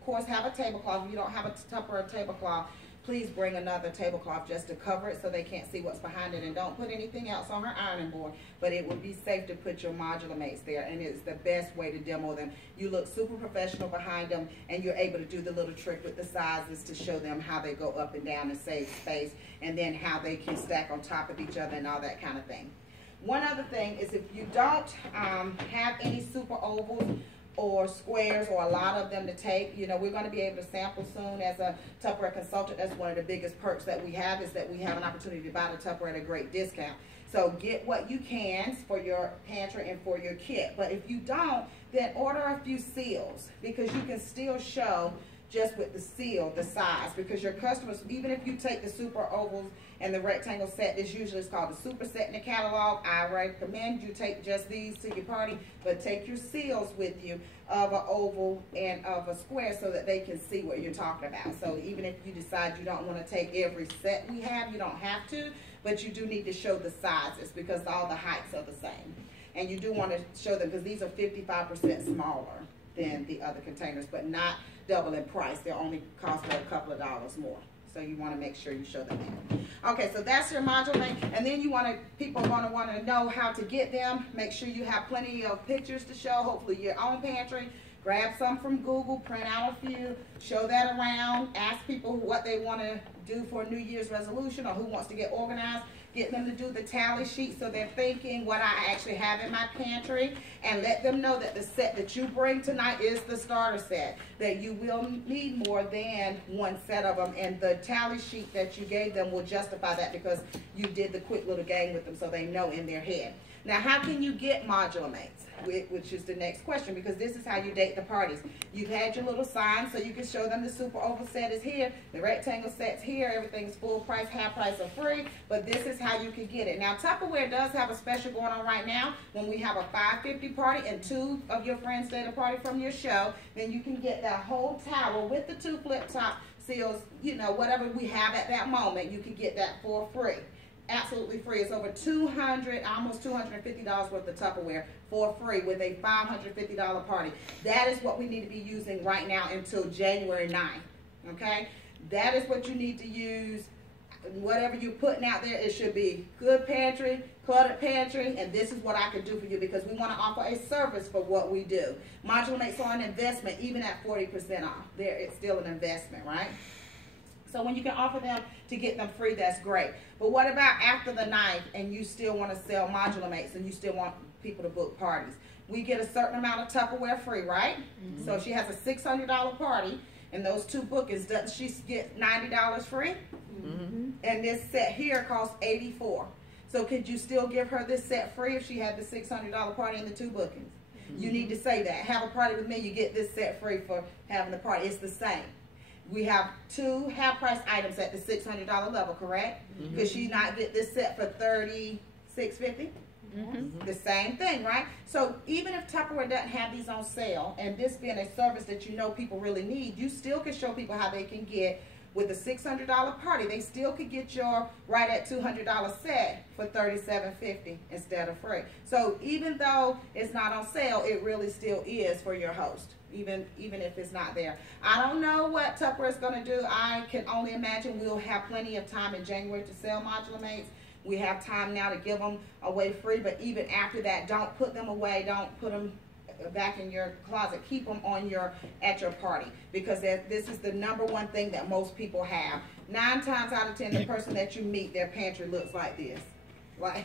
of course, have a tablecloth. If you don't have a Tupperware tablecloth, please bring another tablecloth just to cover it so they can't see what's behind it. And don't put anything else on her ironing board. But it would be safe to put your Modular Mates there, and it's the best way to demo them. You look super professional behind them, and you're able to do the little trick with the sizes to show them how they go up and down and save space, and then how they can stack on top of each other and all that kind of thing. One other thing is, if you don't have any super ovals or squares or a lot of them to take, you know, we're going to be able to sample soon as a Tupperware consultant. That's one of the biggest perks that we have, is that we have an opportunity to buy the Tupperware at a great discount. So get what you can for your pantry and for your kit. But if you don't, then order a few seals, because you can still show just with the seal the size, because your customers, even if you take the super ovals and the rectangle set, this usually is called the super set in the catalog. I recommend you take just these to your party, but take your seals with you of an oval and of a square so that they can see what you're talking about. So even if you decide you don't want to take every set we have, you don't have to, but you do need to show the sizes, because all the heights are the same. And you do want to show them, because these are 55% smaller than the other containers, but not double in price. They'll only cost a couple of dollars more. So you want to make sure you show them that. Okay, so that's your Modular Mate. And then people are going to want to know how to get them. Make sure you have plenty of pictures to show, hopefully your own pantry. Grab some from Google, print out a few, show that around, ask people what they want to do for a New Year's resolution, or who wants to get organized. Get them to do the tally sheet so they're thinking what I actually have in my pantry, and let them know that the set that you bring tonight is the starter set, that you will need more than one set of them, and the tally sheet that you gave them will justify that, because you did the quick little game with them so they know in their head. Now, how can you get Modular Mates? Which is the next question, because this is how you date the parties. You've had your little sign so you can show them the super oval set is here, the rectangle set's here, everything's full price, half price, or free, but this is how you can get it. Now, Tupperware does have a special going on right now. When we have a $5.50 party and 2 of your friends stay at a party from your show, then you can get that whole tower with the 2 flip top seals, you know, whatever we have at that moment, you can get that for free. Absolutely free. It's over almost $250 worth of Tupperware for free with a $550 party. That is what we need to be using right now until January 9th. Okay? That is what you need to use. Whatever you're putting out there, it should be good pantry, cluttered pantry, and this is what I could do for you, because we want to offer a service for what we do. Modular Mates are an investment, even at 40% off. It's still an investment, right? So when you can offer them to get them free, that's great. But what about after the 9th and you still want to sell Modular Mates and you still want people to book parties? We get a certain amount of Tupperware free, right? Mm-hmm. So she has a $600 party, and those 2 bookings, doesn't she get $90 free? Mm-hmm. And this set here costs $84. So could you still give her this set free if she had the $600 party and the 2 bookings? Mm-hmm. You need to say that. Have a party with me, you get this set free for having the party. It's the same. We have 2 half-price items at the $600 level, correct? Because mm-hmm. she not get this set for $36.50. Mm-hmm. The same thing, right? So even if Tupperware doesn't have these on sale, and this being a service that you know people really need, you still can show people how they can get, with a $600 party, they still could get your right at $200 set for $37.50 instead of free. So even though it's not on sale, it really still is for your host, even if it's not there. I don't know what Tupperware is going to do. I can only imagine we'll have plenty of time in January to sell Modular Mates. We have time now to give them away free, but even after that, don't put them away. Don't put them back in your closet. Keep them on at your party, because this is the #1 thing that most people have. 9 times out of 10, the person that you meet, their pantry looks like this, like,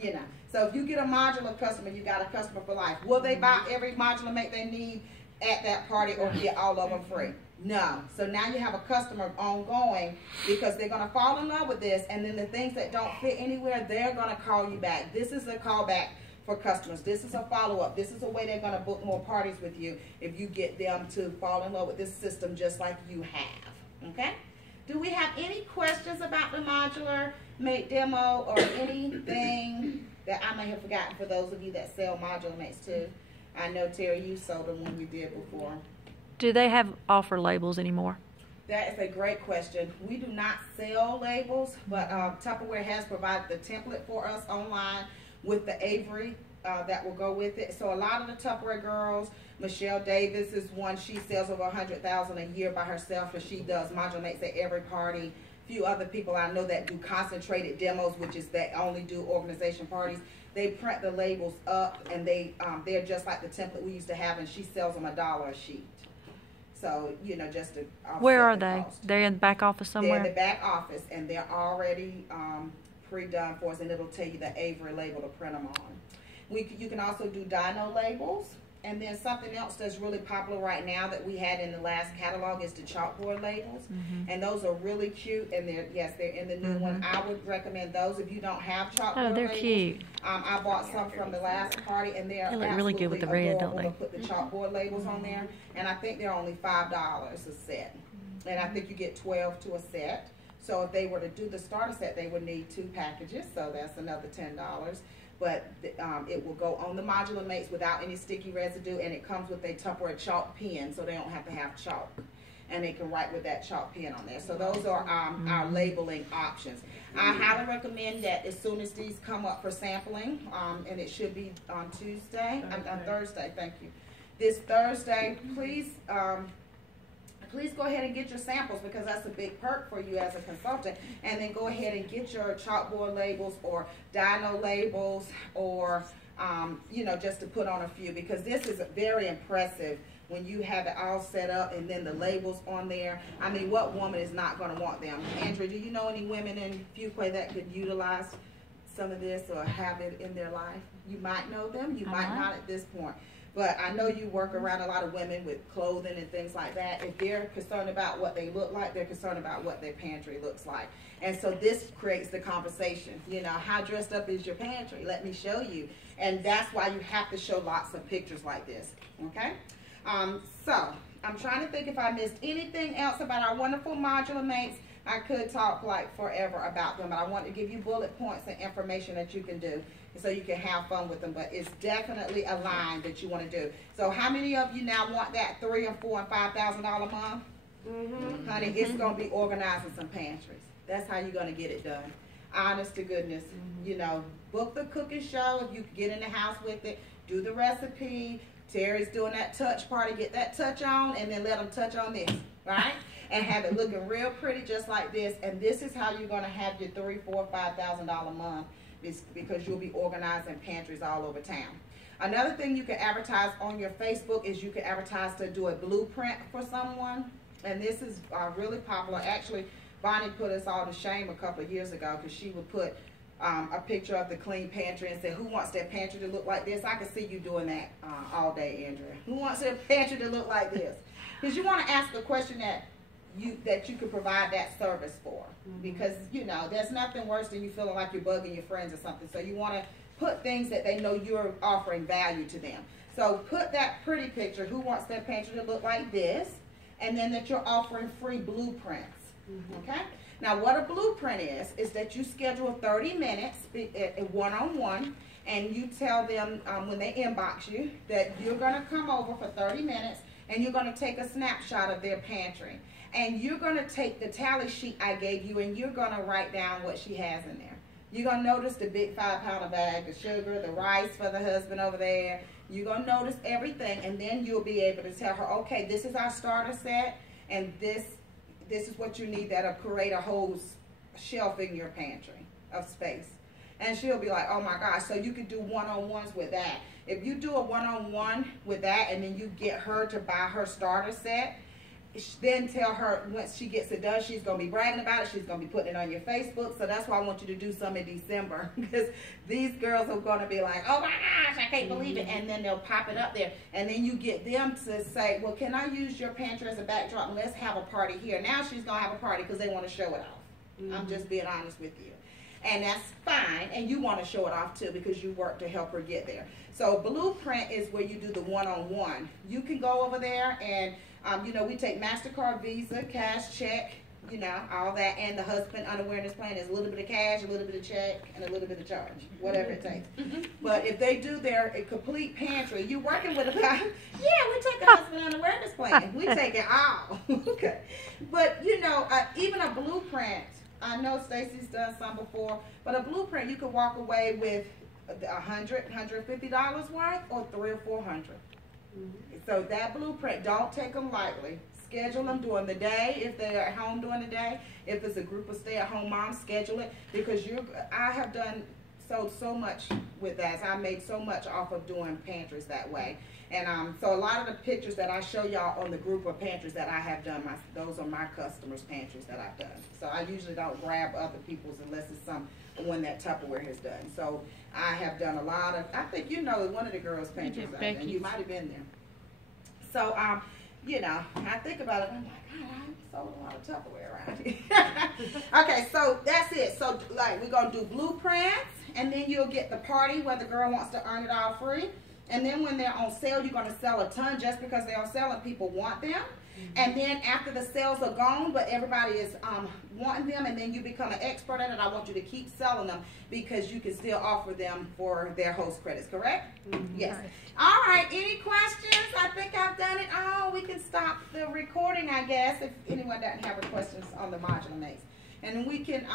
you know. So if you get a modular customer, you got a customer for life. Will they buy every Modular Mate they need at that party, or get all of them free? No. So now you have a customer ongoing, because they're going to fall in love with this, and then the things that don't fit anywhere, they're going to call you back. This is a callback for customers. This is a follow-up. This is a way they're going to book more parties with you if you get them to fall in love with this system just like you have. Okay? Do we have any questions about the Modular Mate demo, or anything that I may have forgotten for those of you that sell Modular Mates too? I know, Terry, you sold them when we did before. Do they have offer labels anymore? That is a great question. We do not sell labels, but Tupperware has provided the template for us online with the Avery that will go with it. So a lot of the Tupperware girls Michelle Davis is one. She sells over 100,000 a year by herself, and she does Modular Mates at every party. Few other people I know that do concentrated demos, which is that only do organization parties. They print the labels up, and they're just like the template we used to have, and she sells them $1 a sheet. So, you know, just to offset Where are the they? cost. They're in the back office somewhere? They're in the back office, and they're already pre-done for us, and it'll tell you the Avery label to print them on. You can also do dyno labels. And then something else that's really popular right now that we had in the last catalog is the chalkboard labels. And those are really cute, and they're in the new one. I would recommend those if you don't have chalkboard labels. Oh, they're cute. I bought some from the last party, and they're They look really good with the red, don't they? to put the chalkboard labels on there, and I think they're only $5 a set. And I think you get 12 to a set. So if they were to do the starter set, they would need 2 packages, so that's another $10. But it will go on the Modular Mates without any sticky residue, and it comes with a Tupperware chalk pen, so they don't have to have chalk, and they can write with that chalk pen on there. So those are our labeling options. I highly recommend that as soon as these come up for sampling, and it should be on Thursday, thank you. This Thursday, please go ahead and get your samples, because that's a big perk for you as a consultant. And then go ahead and get your chalkboard labels or dyno labels, or you know, just to put on a few, because this is very impressive when you have it all set up and then the labels on there. I mean, what woman is not going to want them? Andrea, do you know any women in Fuquay that could utilize some of this or have it in their life? You might know them, you might not at this point. But I know you work around a lot of women with clothing and things like that. If they're concerned about what they look like, they're concerned about what their pantry looks like. And so this creates the conversation. You know, how dressed up is your pantry? Let me show you. And that's why you have to show lots of pictures like this. Okay? So I'm trying to think if I missed anything else about our wonderful Modular Mates. I could talk like forever about them, but I want to give you bullet points and information that you can do so you can have fun with them. But it's definitely a line that you want to do. So how many of you now want that $3,000 and $4,000 and $5,000 a month? Honey, it's going to be organizing some pantries. That's how you're going to get it done. Honest to goodness. You know, book the cooking show if you can get in the house with it. Do the recipe. Terry's doing that touch party. Get that touch on, and then let them touch on this, right? And have it looking real pretty just like this. And this is how you're going to have your $3,000, $4,000, $5,000 a month, because you'll be organizing pantries all over town. Another thing you can advertise on your Facebook is you can advertise to do a blueprint for someone. And this is really popular. Actually, Bonnie put us all to shame a couple of years ago, because she would put a picture of the clean pantry and say, who wants their pantry to look like this? I can see you doing that all day, Andrea. Who wants their pantry to look like this? Because you want to ask a question that you could provide that service for. Because, you know, there's nothing worse than you feeling like you're bugging your friends or something. So you want to put things that they know you're offering value to them. So put that pretty picture, who wants their pantry to look like this, and then that you're offering free blueprints. Okay? Now, what a blueprint is that you schedule 30 minutes one-on-one, and you tell them when they inbox you that you're going to come over for 30 minutes, and you're going to take a snapshot of their pantry. And you're going to take the tally sheet I gave you, and you're going to write down what she has in there. You're going to notice the big 5-pound bag of sugar, the rice for the husband over there. You're going to notice everything, and then you'll be able to tell her, okay, this is our starter set, and this is what you need that'll create a whole shelf in your pantry of space. And she'll be like, oh my gosh, so you could do one-on-ones with that. If you do a one-on-one with that, and then you get her to buy her starter set, then tell her once she gets it done, she's going to be bragging about it. She's going to be putting it on your Facebook. So that's why I want you to do some in December, because these girls are going to be like, oh my gosh, I can't believe it. And then they'll pop it up there. And then you get them to say, well, can I use your pantry as a backdrop? Let's have a party here. Now she's going to have a party because they want to show it off. I'm just being honest with you. And that's fine. And you want to show it off too, because you work to help her get there. So blueprint is where you do the one-on-one. You can go over there and you know, we take MasterCard, Visa, cash, check, you know, all that. And the husband unawareness plan is a little bit of cash, a little bit of check, and a little bit of charge, whatever it takes. But if they do their complete pantry, you're working with a guy. Yeah, we take a husband unawareness plan. We take it all. Okay. But, you know, even a blueprint, I know Stacy's done some before, but a blueprint, you could walk away with $100, $150 worth, or $300 or $400. So that blueprint, don't take them lightly. Schedule them during the day if they're at home during the day. If it's a group of stay-at-home moms, schedule it, because I have done so much with that. I made so much off of doing pantries that way. And so a lot of the pictures that I show y'all on the group of pantries that I have done, those are my customers' pantries that I've done. So I usually don't grab other people's unless it's one that Tupperware has done. So I have done a lot of, I think you know one of the girls' pantries I've done. You might have been there. So you know, I think about it, I'm like, God, I sold a lot of Tupperware around here. Okay, so that's it. So like we're gonna do blueprints, and then you'll get the party where the girl wants to earn it all free. And then when they're on sale, you're gonna sell a ton just because they're on sale and people want them. And then after the sales are gone, but everybody is wanting them, and then you become an expert at it, I want you to keep selling them because you can still offer them for their host credits, correct? Yes. All right, any questions? I think I've done it all. We can stop the recording, I guess, if anyone doesn't have any questions on the Modular Mates. And we can